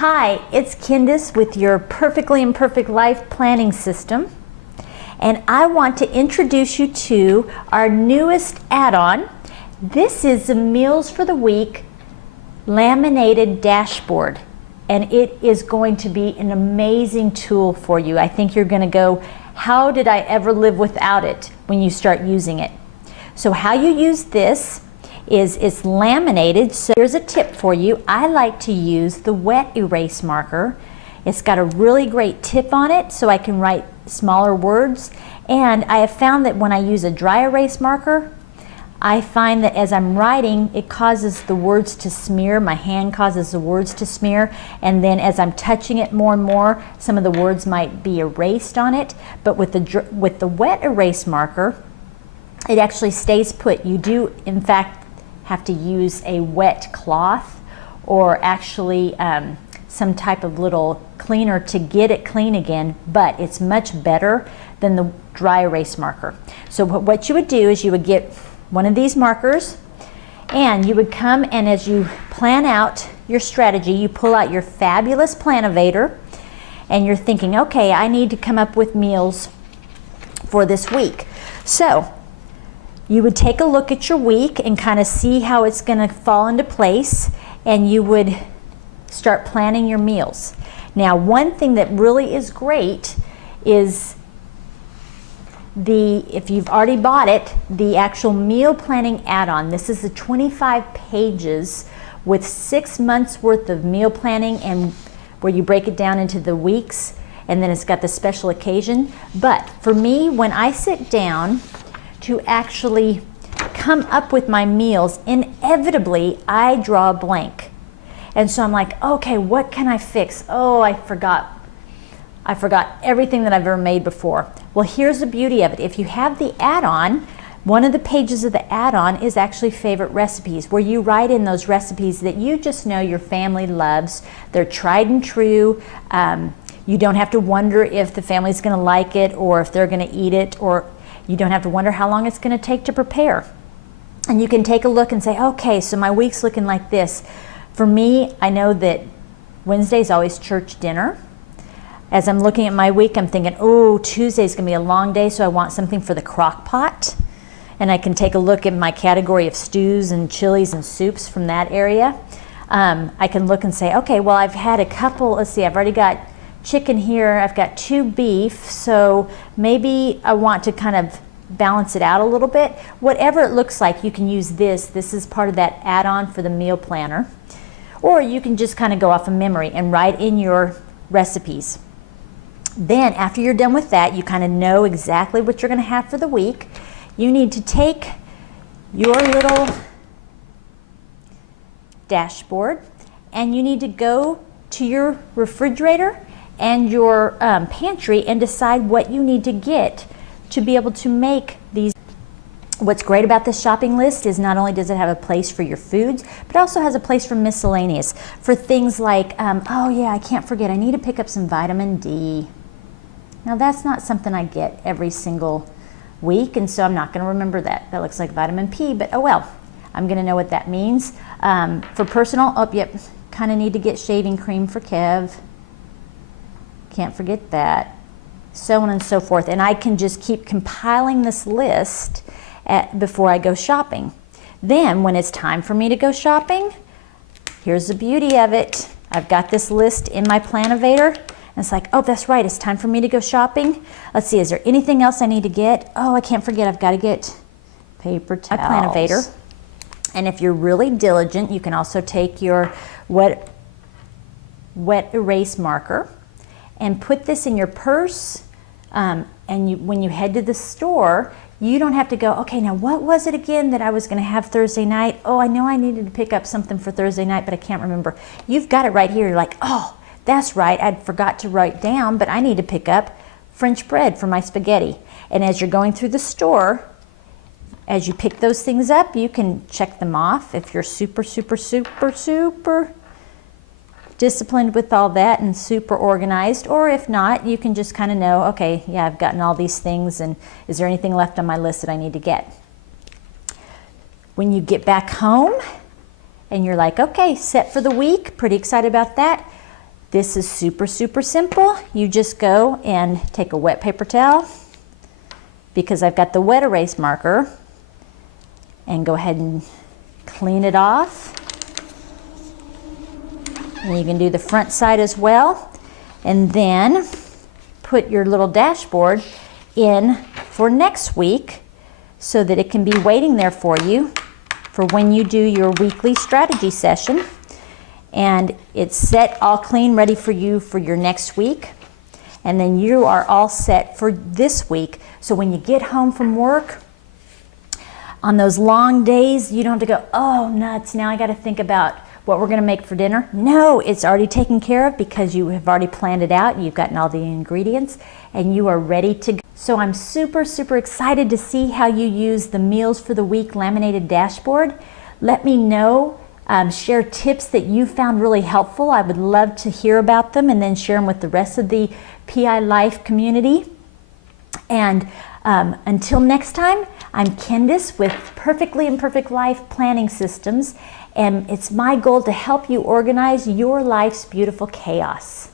Hi, it's Candace with your Perfectly Imperfect Life Planning System, and I want to introduce you to our newest add-on. This is the Meals for the Week Laminated Dashboard, and it is going to be an amazing tool for you. I think you're going to go, how did I ever live without it, when you start using it. So how you use this is it's laminated. So here's a tip for you. I like to use the wet erase marker. It's got a really great tip on it so I can write smaller words, and I have found that when I use a dry erase marker, I find that as I'm writing, it causes the words to smear. My hand causes the words to smear, and then as I'm touching it more and more, some of the words might be erased on it. But with the wet erase marker, it actually stays put. You do, in fact, have to use a wet cloth or actually some type of little cleaner to get it clean again, but it's much better than the dry erase marker. So what you would do is you would get one of these markers, and you would come, and as you plan out your strategy, you pull out your fabulous Planovator, and you're thinking, okay, I need to come up with meals for this week. So you would take a look at your week and kind of see how it's going to fall into place, and you would start planning your meals. Now, one thing that really is great is if you've already bought it, the actual meal planning add-on. This is the 25 pages with 6 months worth of meal planning, and where you break it down into the weeks, and then it's got the special occasion. But for me, when I sit down to actually come up with my meals, inevitably I draw a blank. And so I'm like, okay, what can I fix? Oh, I forgot everything that I've ever made before. Well, here's the beauty of it. If you have the add-on, one of the pages of the add-on is actually favorite recipes, where you write in those recipes that you just know your family loves. They're tried and true. You don't have to wonder if the family's gonna like it or if they're gonna eat it, or you don't have to wonder how long it's going to take to prepare. And you can take a look and say, okay, so my week's looking like this. For me, I know that Wednesday's always church dinner. As I'm looking at my week, I'm thinking, oh, Tuesday's going to be a long day, so I want something for the crock pot. And I can take a look at my category of stews and chilies and soups from that area. I can look and say, okay, well, I've had a couple, let's see, I've already got chicken here, I've got 2 beef, so maybe I want to kind of balance it out a little bit. Whatever it looks like, you can use this. This is part of that add-on for the meal planner. Or you can just kind of go off of memory and write in your recipes. Then after you're done with that, you kind of know exactly what you're going to have for the week. You need to take your little dashboard, and you need to go to your refrigerator and your pantry and decide what you need to get to be able to make these. What's great about this shopping list is not only does it have a place for your foods, but it also has a place for miscellaneous, for things like, oh yeah, I can't forget, I need to pick up some vitamin D. Now that's not something I get every single week, and so I'm not going to remember that. That looks like vitamin P, but oh well, I'm going to know what that means. For personal, oh yep, kind of need to get shaving cream for Kev. Can't forget that, so on and so forth. And I can just keep compiling this list before I go shopping. Then when it's time for me to go shopping, here's the beauty of it. I've got this list in my Planovator, and it's like, oh, that's right, it's time for me to go shopping. Let's see, is there anything else I need to get? Oh, I can't forget, I've got to get paper towels. My Planovator. And if you're really diligent, you can also take your wet erase marker and put this in your purse, and when you head to the store, you don't have to go, okay, now what was it again that I was going to have Thursday night? Oh, I know I needed to pick up something for Thursday night, but I can't remember. You've got it right here. You're like, oh, that's right, I forgot to write down, but I need to pick up French bread for my spaghetti. And as you're going through the store, as you pick those things up, you can check them off if you're super, super, super, super disciplined with all that and super organized, or if not, you can just kind of know, okay, yeah, I've gotten all these things, and is there anything left on my list that I need to get? When you get back home and you're like, okay, set for the week, pretty excited about that, This is super, super simple. You just go and take a wet paper towel, because I've got the wet erase marker, and go ahead and clean it off. And you can do the front side as well. And then put your little dashboard in for next week so that it can be waiting there for you for when you do your weekly strategy session. And it's set, all clean, ready for you for your next week. And then you are all set for this week. So when you get home from work, on those long days, you don't have to go, oh nuts, now I got to think about what we're going to make for dinner. No, it's already taken care of because you have already planned it out. You've gotten all the ingredients and you are ready to go. So I'm super, super excited to see how you use the Meals for the Week laminated dashboard. Let me know. Share tips that you found really helpful. I would love to hear about them and then share them with the rest of the PI Life community. And until next time, I'm Candice with Perfectly Imperfect Life Planning Systems, and it's my goal to help you organize your life's beautiful chaos.